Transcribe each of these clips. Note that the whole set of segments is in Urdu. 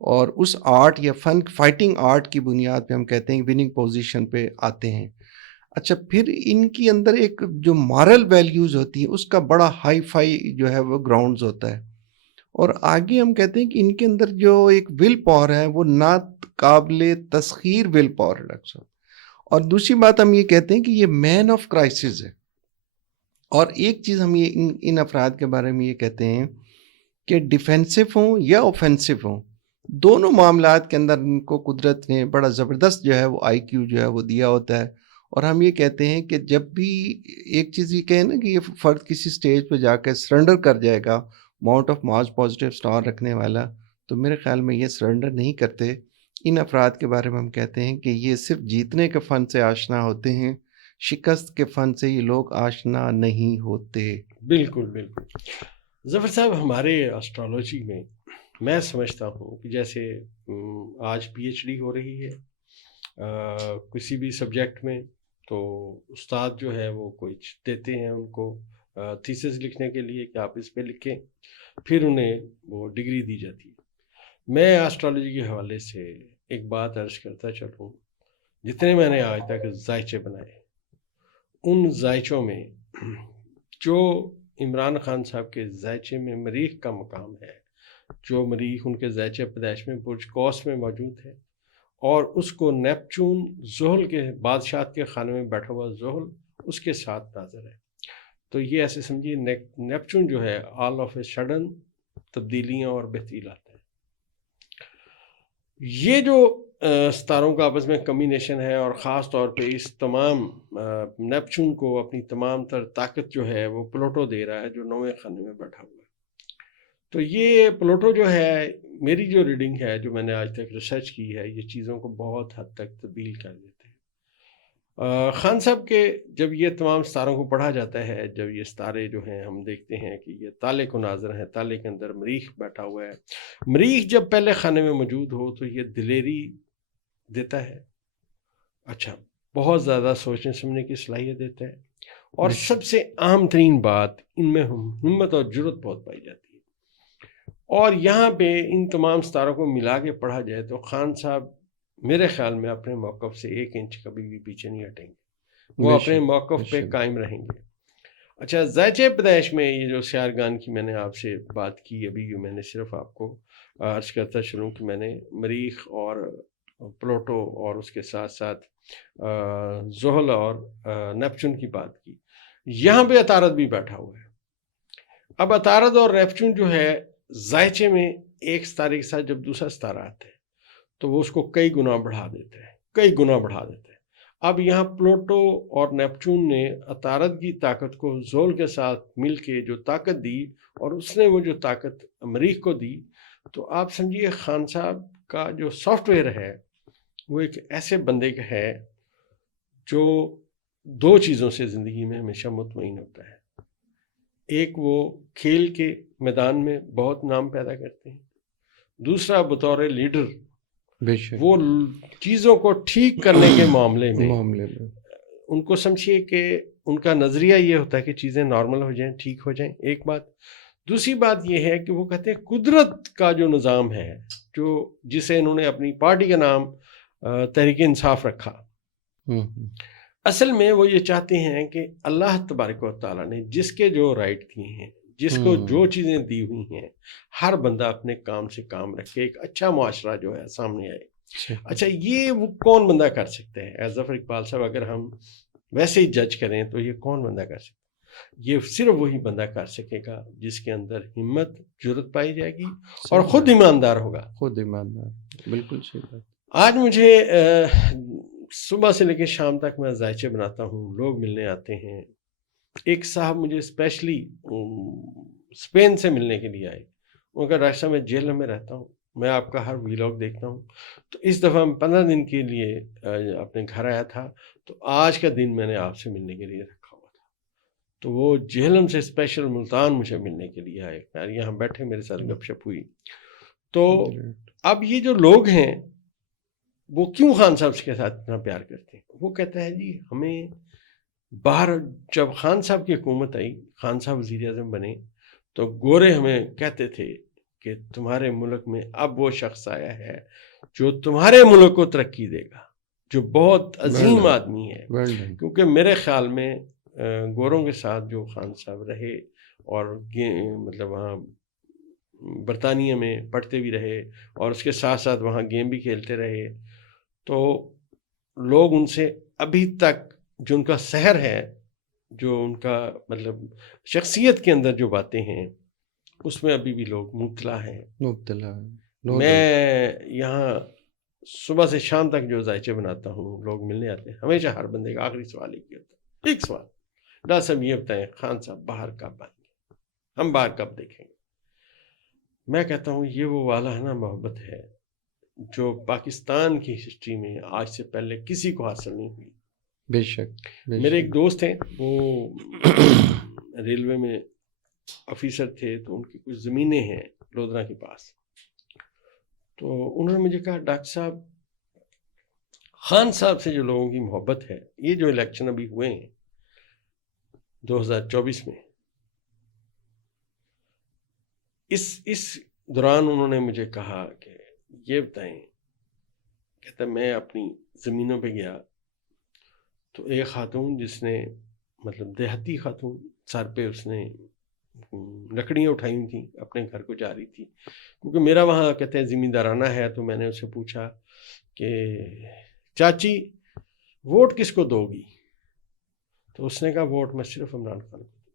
اور اس آرٹ یا فن فائٹنگ آرٹ کی بنیاد پہ ہم کہتے ہیں وننگ پوزیشن پہ آتے ہیں. اچھا پھر ان کی اندر ایک جو مارل ویلیوز ہوتی ہیں اس کا بڑا ہائی فائی جو ہے وہ گراؤنڈز ہوتا ہے. اور آگے ہم کہتے ہیں کہ ان کے اندر جو ایک ول پاور ہے وہ نہ قابل تسخیر ول پاور ہے ڈاکٹر صاحب. اور دوسری بات ہم یہ کہتے ہیں کہ یہ مین آف کرائسس ہے. اور ایک چیز ہم یہ ان افراد کے بارے میں یہ کہتے ہیں کہ ڈیفینسو ہوں یا اوفینسو ہوں، دونوں معاملات کے اندر ان کو قدرت نے بڑا زبردست جو ہے وہ آئی کیو جو ہے وہ دیا ہوتا ہے. اور ہم یہ کہتے ہیں کہ جب بھی ایک چیز یہ کہیں نا کہ یہ فرد کسی سٹیج پہ جا کے سرنڈر کر جائے گا amount of mass positive star رکھنے والا، تو میرے خیال میں یہ سرنڈر نہیں کرتے. ان افراد کے بارے میں ہم کہتے ہیں کہ یہ صرف جیتنے کے فن سے آشنا ہوتے ہیں، شکست کے فن سے یہ لوگ آشنا نہیں ہوتے. بالکل بالکل. ظفر صاحب، ہمارے اسٹرالوجی میں سمجھتا ہوں کہ جیسے آج پی ایچ ڈی ہو رہی ہے کسی بھی سبجیکٹ میں، تو استاد جو ہے وہ کچھ دیتے ہیں ان کو تھیسس لکھنے کے لیے کہ آپ اس پہ لکھیں، پھر انہیں وہ ڈگری دی جاتی ہے. میں اسٹرالوجی کے حوالے سے ایک بات عرض کرتا چلوں، جتنے میں نے آج تک ذائچے بنائے، ان ذائچوں میں جو عمران خان صاحب کے ذائچے میں مریخ کا مقام ہے، جو مریخ ان کے ذائچے پیدائش میں برج قوس میں موجود ہے، اور اس کو نیپچون زحل کے بادشاہت کے خانے میں بیٹھا ہوا زحل اس کے ساتھ ناظر ہے. تو یہ ایسے سمجھیے نیپچون جو ہے آل آف اے سڈن تبدیلیاں اور بہتری لاتا ہے. یہ جو ستاروں کا آپس میں کمبینیشن ہے، اور خاص طور پہ اس تمام نیپچون کو اپنی تمام تر طاقت جو ہے وہ پلوٹو دے رہا ہے جو 9ویں خانے میں بیٹھا ہوا ہے. تو یہ پلوٹو جو ہے، میری جو ریڈنگ ہے، جو میں نے آج تک ریسرچ کی ہے، یہ چیزوں کو بہت حد تک تبدیل کر دیتے ہیں. خان صاحب کے جب یہ تمام ستاروں کو پڑھا جاتا ہے، جب یہ ستارے جو ہیں ہم دیکھتے ہیں کہ یہ تالے کو ناظر ہیں، تالے کے اندر مریخ بیٹھا ہوا ہے. مریخ جب پہلے خانے میں موجود ہو تو یہ دلیری دیتا ہے، اچھا بہت زیادہ سوچنے سمجھنے کی صلاحیت دیتا ہے، اور سب سے عام ترین بات ان میں ہمت اور جرت بہت پائی جاتی ہے. اور یہاں پہ ان تمام ستاروں کو ملا کے پڑھا جائے تو خان صاحب میرے خیال میں اپنے موقف سے 1 انچ کبھی بھی پیچھے نہیں ہٹیں گے، وہ اپنے موقف پہ قائم رہیں گے. اچھا، ذائچے پیدائش میں یہ جو سیارگان کی میں نے آپ سے بات کی ابھی، میں نے صرف آپ کو عرض کرتا چلوں کہ میں نے مریخ اور پلوٹو اور اس کے ساتھ ساتھ زحل اور نیپچون کی بات کی. یہاں پہ عطارد بھی بیٹھا ہوا ہے. اب عطارد اور نیپچون جو ہے ذائچے میں ایک ستارے کے ساتھ جب دوسرا ستارہ آتا ہے تو وہ اس کو کئی گنا بڑھا دیتا ہے، کئی گنا بڑھا دیتا ہے. اب یہاں پلوٹو اور نیپچون نے عطارد کی طاقت کو زحل کے ساتھ مل کے جو طاقت دی، اور اس نے وہ جو طاقت مریخ کو دی، تو آپ سمجھیے خان صاحب کا جو سافٹ ویئر ہے وہ ایک ایسے بندے کا ہے جو 2 چیزوں سے زندگی میں ہمیشہ مطمئن ہوتا ہے. ایک، وہ کھیل کے میدان میں بہت نام پیدا کرتے ہیں. دوسرا، بطور لیڈر وہ چیزوں کو ٹھیک کرنے کے معاملے میں ان کو سمجھیے کہ ان کا نظریہ یہ ہوتا ہے کہ چیزیں نارمل ہو جائیں، ٹھیک ہو جائیں. ایک بات. دوسری بات یہ ہے کہ وہ کہتے ہیں قدرت کا جو نظام ہے، جو جسے انہوں نے اپنی پارٹی کا نام تحریک انصاف رکھا، اصل میں وہ یہ چاہتے ہیں کہ اللہ تبارک و تعالیٰ نے جس کے جو رائٹ دیے ہیں، جس کو جو چیزیں دی ہوئی ہیں، ہر بندہ اپنے کام سے کام رکھے، ایک اچھا معاشرہ جو ہے سامنے آئے. اچھا، یہ وہ کون بندہ کر سکتا ہے؟ ظفر اقبال صاحب اگر ہم ویسے ہی جج کریں تو یہ کون بندہ کر سکتا ہے؟ یہ صرف وہی بندہ کر سکے گا جس کے اندر ہمت، جرت پائی جائے گی، اور خود ایماندار ہوگا. خود ایماندار، بالکل صحیح بات. آج مجھے صبح سے لے کے شام تک میں ذائچے بناتا ہوں، لوگ ملنے آتے ہیں. ایک صاحب مجھے اسپیشلی اسپین سے ملنے کے لیے آئے. ان کا ڈاکٹر صاحب میں جیل میں رہتا ہوں، میں آپ کا ہر ویلاگ دیکھتا ہوں، تو اس دفعہ 15 دن کے لیے اپنے گھر آیا تھا، تو آج کا دن میں نے آپ سے ملنے کے لیے رکھا ہوا تھا. تو وہ جہلم سے اسپیشل ملتان مجھے ملنے کے لیے آئے، یار یہاں بیٹھے میرے ساتھ گپ شپ ہوئی. تو اب یہ جو لوگ ہیں وہ کیوں خان صاحب کے ساتھ اتنا پیار کرتے ہیں؟ وہ کہتا ہے جی ہمیں باہر، جب خان صاحب کی حکومت آئی، خان صاحب وزیر اعظم بنے، تو گورے ہمیں کہتے تھے کہ تمہارے ملک میں اب وہ شخص آیا ہے جو تمہارے ملک کو ترقی دے گا، جو بہت عظیم آدمی ہے. کیونکہ میرے خیال میں گوروں کے ساتھ جو خان صاحب رہے اور مطلب وہاں برطانیہ میں پڑھتے بھی رہے اور اس کے ساتھ ساتھ وہاں گیم بھی کھیلتے رہے، تو لوگ ان سے ابھی تک جو ان کا سحر ہے، جو ان کا مطلب شخصیت کے اندر جو باتیں ہیں، اس میں ابھی بھی لوگ مبتلا ہیں. میں یہاں صبح سے شام تک جو ذائچے بناتا ہوں، لوگ ملنے آتے ہیں، ہمیشہ ہر بندے کا آخری سوال ایک ہی ہوتا ہے، ایک سوال، ڈاکٹر صاحب یہ بتائیں خان صاحب باہر کب آئیں گے، ہم باہر کب دیکھیں گے. میں کہتا ہوں یہ وہ والہانہ محبت ہے جو پاکستان کی ہسٹری میں آج سے پہلے کسی کو حاصل نہیں ہوئی. بے شک. میرے ایک دوست ہیں، وہ ریلوے میں آفیسر تھے، تو ان کی کچھ زمینیں ہیں لودھرا کے پاس. تو انہوں نے مجھے کہا ڈاکٹر صاحب خان صاحب سے جو لوگوں کی محبت ہے، یہ جو الیکشن ابھی ہوئے ہیں 2024 میں، اس دوران انہوں نے مجھے کہا کہ یہ بتائیں، کہتا میں اپنی زمینوں پہ گیا تو ایک خاتون جس نے مطلب دیہاتی خاتون، سر پہ اس نے لکڑیاں اٹھائی ہوئی تھیں، اپنے گھر کو جا رہی تھی. کیونکہ میرا وہاں کہتے ہیں زمیندارانہ ہے، تو میں نے اسے پوچھا کہ چاچی ووٹ کس کو دو گی؟ تو اس نے کہا ووٹ میں صرف عمران خان کو دوں گی.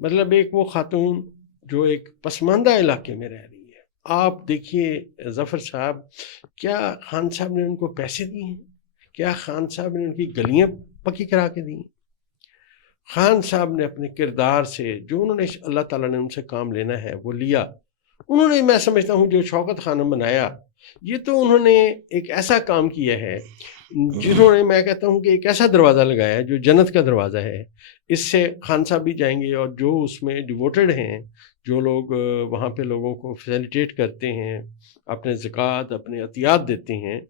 مطلب ایک وہ خاتون جو ایک پسماندہ علاقے میں رہ رہی ہے. آپ دیکھیے ظفر صاحب، کیا خان صاحب نے ان کو پیسے دیے ہیں؟ کیا خان صاحب نے ان کی گلیاں پکی کرا کے دی؟ خان صاحب نے اپنے کردار سے جو انہوں نے اللہ تعالیٰ نے ان سے کام لینا ہے وہ لیا. انہوں نے، میں سمجھتا ہوں جو شوکت خانم بنایا، یہ تو انہوں نے ایک ایسا کام کیا ہے جنہوں نے، میں کہتا ہوں کہ ایک ایسا دروازہ لگایا ہے جو جنت کا دروازہ ہے. اس سے خان صاحب بھی جائیں گے، اور جو اس میں ڈیووٹڈ ہیں، جو لوگ وہاں پہ لوگوں کو فیسیلیٹیٹ کرتے ہیں، اپنے زکوٰۃ اپنے عطیات دیتے ہیں،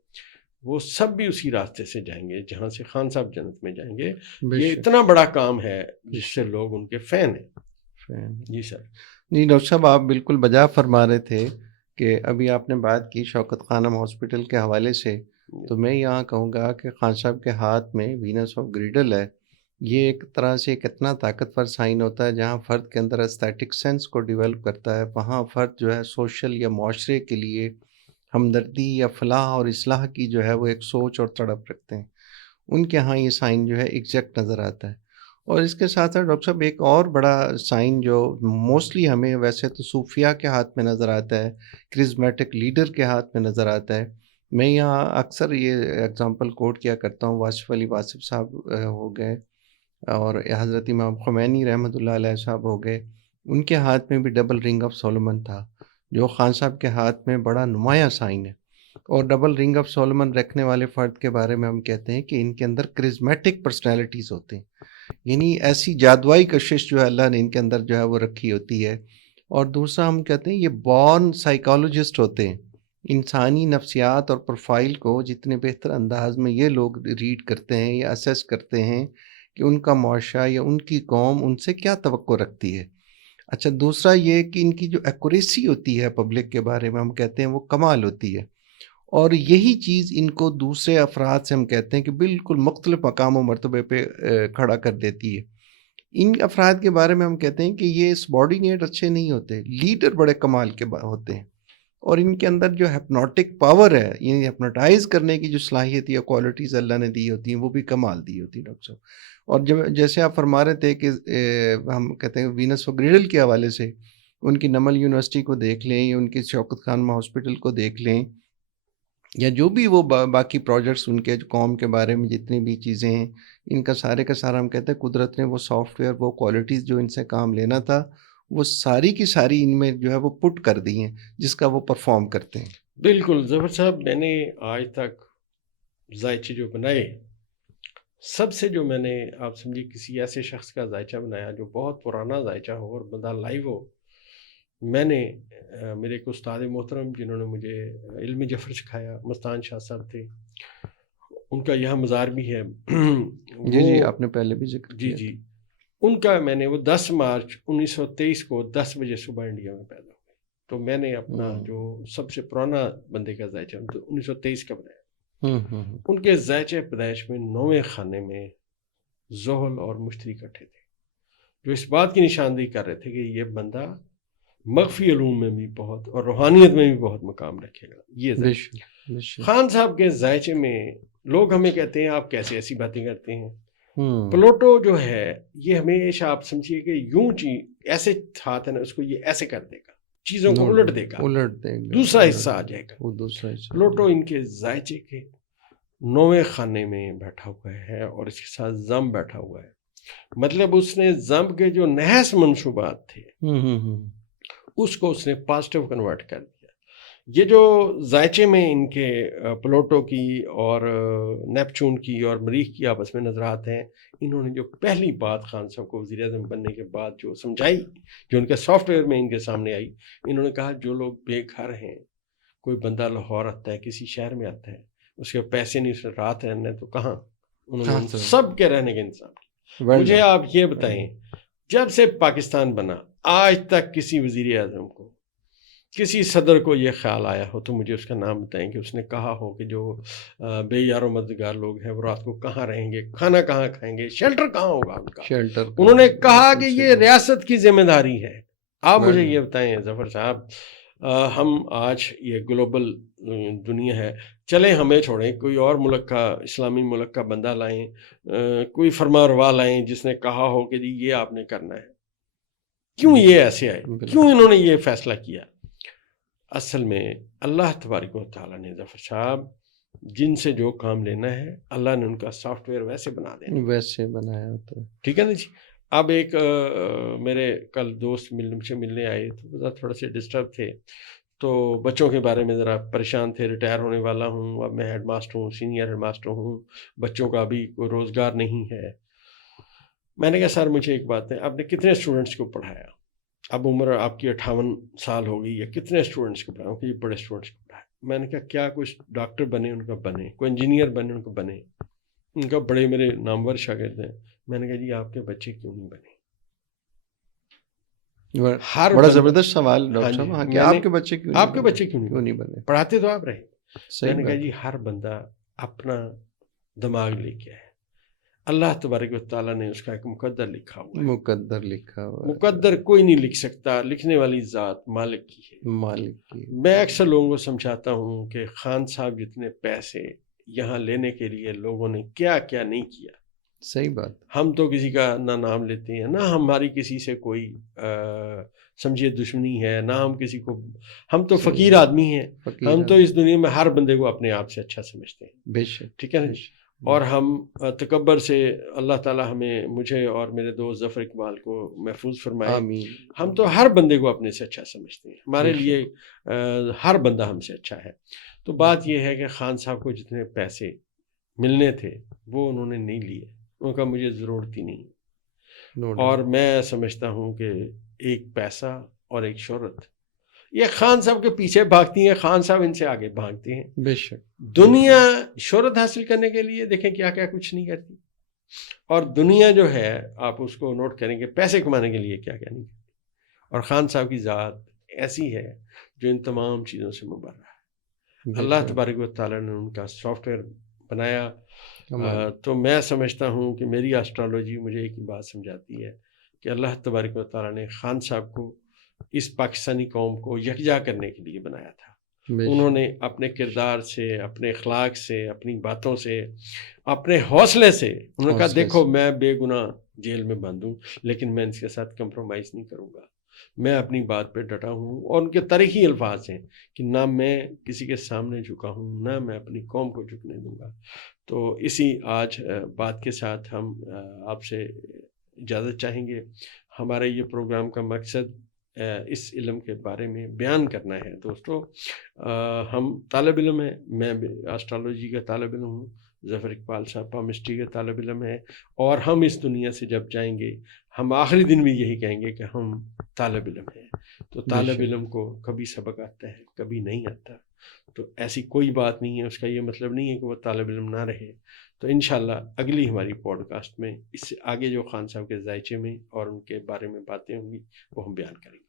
وہ سب بھی اسی راستے سے جائیں گے جہاں سے خان صاحب جنت میں جائیں گے. یہ اتنا بڑا کام ہے جس سے لوگ ان کے فین ہیں. جی سر. جی ڈاکٹر صاحب، آپ بالکل بجا فرما رہے تھے کہ ابھی آپ نے بات کی شوکت خانم ہاسپٹل کے حوالے سے، تو میں یہاں کہوں گا کہ خان صاحب کے ہاتھ میں وینس آف گریڈل ہے. یہ ایک طرح سے ایک اتنا طاقتور سائن ہوتا ہے جہاں فرد کے اندر ایستھیٹک سینس کو ڈیولپ کرتا ہے. وہاں فرد جو ہے سوشل یا معاشرے کے لیے ہمدردی یا فلاح اور اصلاح کی جو ہے وہ ایک سوچ اور تڑپ رکھتے ہیں. ان کے ہاں یہ سائن جو ہے ایگزیکٹ نظر آتا ہے. اور اس کے ساتھ ساتھ ڈاکٹر صاحب ایک اور بڑا سائن جو موسٹلی ہمیں ویسے تو صوفیہ کے ہاتھ میں نظر آتا ہے، کرزمیٹک لیڈر کے ہاتھ میں نظر آتا ہے. میں یہاں اکثر یہ اگزامپل کوٹ کیا کرتا ہوں، واصف علی واصف صاحب ہو گئے، اور حضرت امام خمینی رحمۃ اللہ علیہ صاحب ہو گئے. ان کے ہاتھ میں بھی ڈبل رنگ آف سولومن تھا، جو خان صاحب کے ہاتھ میں بڑا نمایاں سائن ہے. اور ڈبل رنگ آف سولومن رکھنے والے فرد کے بارے میں ہم کہتے ہیں کہ ان کے اندر کرزمیٹک پرسنالٹیز ہوتے ہیں، یعنی ایسی جادوائی کشش جو ہے اللہ نے ان کے اندر جو ہے وہ رکھی ہوتی ہے. اور دوسرا ہم کہتے ہیں یہ بورن سائیکالوجسٹ ہوتے ہیں. انسانی نفسیات اور پروفائل کو جتنے بہتر انداز میں یہ لوگ ریڈ کرتے ہیں یا اسیس کرتے ہیں کہ ان کا معاشرہ یا ان کی قوم ان سے کیا توقع رکھتی ہے. اچھا، دوسرا یہ کہ ان کی جو ایکوریسی ہوتی ہے پبلک کے بارے میں، ہم کہتے ہیں وہ کمال ہوتی ہے. اور یہی چیز ان کو دوسرے افراد سے ہم کہتے ہیں کہ بالکل مختلف مقام و مرتبے پہ کھڑا کر دیتی ہے. ان افراد کے بارے میں ہم کہتے ہیں کہ یہ سبارڈینیٹ اچھے نہیں ہوتے، لیڈر بڑے کمال کے ہوتے ہیں. اور ان کے اندر جو ہپنوٹک پاور ہے، یعنی ہپنوٹائز کرنے کی جو صلاحیت یا کوالٹیز اللہ نے دی ہوتی ہیں، وہ بھی کمال دی ہوتی ہے ڈاکٹر صاحب. اور جب جیسے آپ فرما رہے تھے کہ ہم کہتے ہیں وینس آف گریڈل کے حوالے سے ان کی نمل یونیورسٹی کو دیکھ لیں، یا ان کی شوکت خانم ہاسپٹل کو دیکھ لیں، یا جو بھی وہ باقی پروجیکٹس ان کے قوم کے بارے میں جتنی بھی چیزیں ہیں، ان کا سارے کا سارا ہم کہتے ہیں قدرت نے وہ سافٹ ویئر، وہ کوالٹیز جو ان سے کام لینا تھا، وہ ساری کی ساری ان میں جو ہے وہ پٹ کر دی ہیں، جس کا وہ پرفارم کرتے ہیں. بالکل ظفر صاحب، میں نے آج تک ذائچے جو بنائے، سب سے جو میں نے، آپ سمجھے کسی ایسے شخص کا ذائچہ بنایا جو بہت پرانا ذائچہ ہو اور بندہ لائیو ہو، میں نے میرے ایک استاد محترم جنہوں نے مجھے علم جفر سکھایا، مستان شاہ صاحب تھے، ان کا یہاں مزار بھی ہے. جی آپ نے پہلے بھی ذکر کیا. جی ان کا میں نے وہ 10 مارچ 1923 کو 10 بجے صبح انڈیا میں پیدا ہوئے. تو میں نے اپنا جو سب سے پرانا بندے کا ذائچہ 1923 کا بنایا، ان کے ذائچہ پیدائش میں 9ویں خانے میں زحل اور مشتری کٹھے تھے، جو اس بات کی نشاندہی کر رہے تھے کہ یہ بندہ مخفی علوم میں بھی بہت اور روحانیت میں بھی بہت مقام رکھے گا. یہ خان صاحب کے ذائچے میں لوگ ہمیں کہتے ہیں آپ کیسے ایسی باتیں کرتے ہیں. پلوٹو جو ہے یہ ہمیشہ آپ سمجھیے کہ یوں ایسے ہاتھ ہے نا، اس کو یہ ایسے کر دے گا، چیزوں کو الٹ دے گا، دوسرا حصہ آ جائے گا. پلوٹو ان کے ذائچے کے 9ویں خانے میں بیٹھا ہوا ہے اور اس کے ساتھ زم بیٹھا ہوا ہے. مطلب اس نے زم کے جو نحس منصوبات تھے اس کو اس نے پازیٹیو کنورٹ کر دیا. یہ جو ذائچے میں ان کے پلوٹو کی اور نیپچون کی اور مریخ کی آپس میں نظرات ہیں، انہوں نے جو پہلی بات خان صاحب کو وزیر اعظم بننے کے بعد جو سمجھائی، جو ان کے سافٹ ویئر میں ان کے سامنے آئی، انہوں نے کہا جو لوگ بے گھر ہیں، کوئی بندہ لاہور آتا ہے، کسی شہر میں آتا ہے، اس کے پیسے نہیں، اس نے رات رہنا تو کہاں، انہوں نے سب کے رہنے کے انتظام کیا. مجھے آپ یہ بتائیں، جب سے پاکستان بنا آج تک کسی وزیر اعظم کو، کسی صدر کو یہ خیال آیا ہو تو مجھے اس کا نام بتائیں کہ اس نے کہا ہو کہ جو بے یار و مددگار لوگ ہیں وہ رات کو کہاں رہیں گے، کھانا کہاں کھائیں گے، شیلٹر کہاں ہوگا ان کا. انہوں نے کہا کہ یہ ریاست کی ذمہ داری ہے. آپ مجھے یہ بتائیں ظفر صاحب، ہم آج یہ گلوبل دنیا ہے، چلیں ہمیں چھوڑیں، کوئی اور ملک کا، اسلامی ملک کا بندہ لائیں، کوئی فرما روا لائیں جس نے کہا ہو کہ جی یہ آپ نے کرنا ہے. کیوں یہ ایسے آئے، کیوں انہوں نے یہ فیصلہ کیا؟ اصل میں اللہ تبارک و تعالیٰ نے ظفر صاحب جن سے جو کام لینا ہے اللہ نے ان کا سافٹ ویئر ویسے بنا دینا، ویسے بنایا ہوتا ہے. ٹھیک ہے نا جی. اب ایک میرے کل دوست مجھ سے ملنے آئے تو تھوڑا سے ڈسٹرب تھے، تو بچوں کے بارے میں ذرا پریشان تھے. ریٹائر ہونے والا ہوں، اب میں ہیڈ ماسٹر ہوں، سینئر ہیڈ ماسٹر ہوں، بچوں کا ابھی کوئی روزگار نہیں ہے. میں نے کہا سر مجھے ایک بات ہے، آپ نے کتنے اسٹوڈنٹس کو پڑھایا؟ اب عمر آپ کی 58 سال ہوگی، یا کتنے اسٹوڈنٹس کو پڑھایا؟ کہ یہ بڑے اسٹوڈنٹس کو پڑھایا. میں نے کہا کیا کچھ ڈاکٹر بنے ان کا بنے، کوئی انجینئر بنے ان کو بنے، ان کا بڑے میرے نامور شاگرد ہیں. میں نے کہا جی آپ کے بچے کیوں نہیں بنے؟ بڑا زبردست سوال ڈاکٹر صاحب، کہ آپ کے بچے کیوں نہیں بنے؟ پڑھاتے تو آپ رہے. میں نے کہا جی ہر بندہ اپنا دماغ لے کے آئے، اللہ تبارک و تعالیٰ نے اس کا ایک مقدر لکھا ہوا ہے. مقدر کوئی نہیں لکھ سکتا، لکھنے والی ذات مالک کی ہے. میں اکثر لوگوں کو سمجھاتا ہوں کہ خان صاحب جتنے پیسے یہاں لینے کے لیے لوگوں نے کیا کیا نہیں کیا. صحیح بات. ہم تو کسی کا نہ نام لیتے ہیں، نہ ہماری کسی سے کوئی سمجھیے دشمنی ہے، نہ ہم کسی کو، ہم تو فقیر آدمی ہیں، ہم تو اس دنیا میں ہر بندے کو اپنے آپ سے اچھا سمجھتے ہیں. بے شک. ٹھیک ہے نا. اور ہم تکبر سے اللہ تعالیٰ مجھے اور میرے دوست ظفر اقبال کو محفوظ فرمائے. ہم تو ہر بندے کو اپنے سے اچھا سمجھتے ہیں، ہمارے لیے ہر بندہ ہم سے اچھا ہے. تو بات یہ ہے کہ خان صاحب کو جتنے پیسے ملنے تھے وہ انہوں نے نہیں لیے، ان کا مجھے ضرورت ہی نہیں. اور میں سمجھتا ہوں کہ ایک پیسہ اور ایک شہرت یہ خان صاحب کے پیچھے بھاگتی ہیں، خان صاحب ان سے آگے بھاگتے ہیں. بے شک. دنیا شہرت حاصل کرنے کے لیے دیکھیں کیا کیا کچھ نہیں کرتی، اور دنیا جو ہے آپ اس کو نوٹ کریں کہ پیسے کمانے کے لیے کیا کیا نہیں کرتی. اور خان صاحب کی ذات ایسی ہے جو ان تمام چیزوں سے مبرہ ہے. اللہ تبارک و تعالیٰ نے ان کا سافٹ ویئر بنایا. تو میں سمجھتا ہوں کہ میری ایسٹرالوجی مجھے ایک ہی بات سمجھاتی ہے کہ اللہ تبارک و تعالیٰ نے خان صاحب کو اس پاکستانی قوم کو یکجا کرنے کے لیے بنایا تھا. انہوں نے اپنے کردار سے، اپنے اخلاق سے، اپنی باتوں سے، اپنے حوصلے سے انہوں نے کہا دیکھو میں بے گناہ جیل میں بند ہوں لیکن میں ان کے ساتھ کمپرومائز نہیں کروں گا، میں اپنی بات پہ ڈٹا ہوں. اور ان کے تاریخی الفاظ ہیں کہ نہ میں کسی کے سامنے جھکا ہوں، نہ میں اپنی قوم کو جھکنے دوں گا. تو اسی آج بات کے ساتھ ہم آپ سے اجازت چاہیں گے. ہمارے یہ پروگرام کا مقصد اس علم کے بارے میں بیان کرنا ہے. دوستو ہم طالب علم ہیں، میں ایسٹرالوجی کا طالب علم ہوں، ظفر اقبال صاحب پامسٹری کے طالب علم ہیں، اور ہم اس دنیا سے جب جائیں گے ہم آخری دن بھی یہی کہیں گے کہ ہم طالب علم ہیں. تو طالب علم کو کبھی سبق آتا ہے کبھی نہیں آتا، تو ایسی کوئی بات نہیں ہے، اس کا یہ مطلب نہیں ہے کہ وہ طالب علم نہ رہے. تو انشاءاللہ اگلی ہماری پوڈ کاسٹ میں اس سے آگے جو خان صاحب کے ذائچے میں اور ان کے بارے میں باتیں ہوں گی وہ ہم بیان کریں گے.